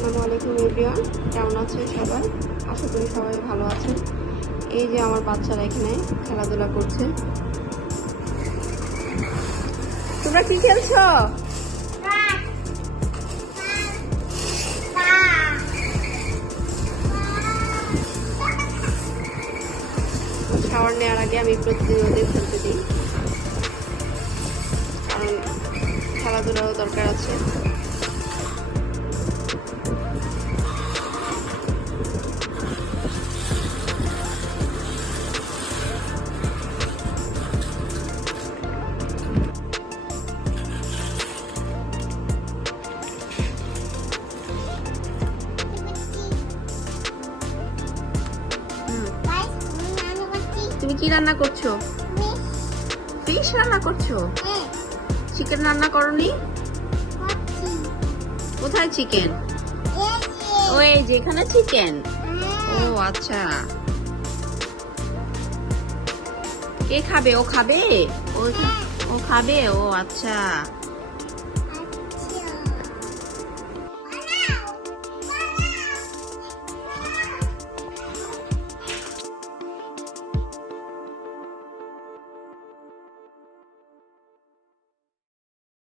আসসালামু আলাইকুম এভরিওয়ান, কেমন আছেন সবাই? আশা করি সবাই ভালো আছেন। এই যে আমার বাচ্চারা এখানে খেলাধুলা করছে। তোমরা কি খেলছো? শাওয়ার নেওয়ার আগে আমি প্রতিদিন খেলতে দিই, কারণ খেলাধুলারও দরকার আছে। তুমি কি রান্না করছো? ফিশ রান্না করছো? চিকেন রান্না করনি? কোথায় চিকেন? ওই যেখানে চিকেন। ও আচ্ছা, কে খাবে? ও খাবে? ও খাবে? ও আচ্ছা।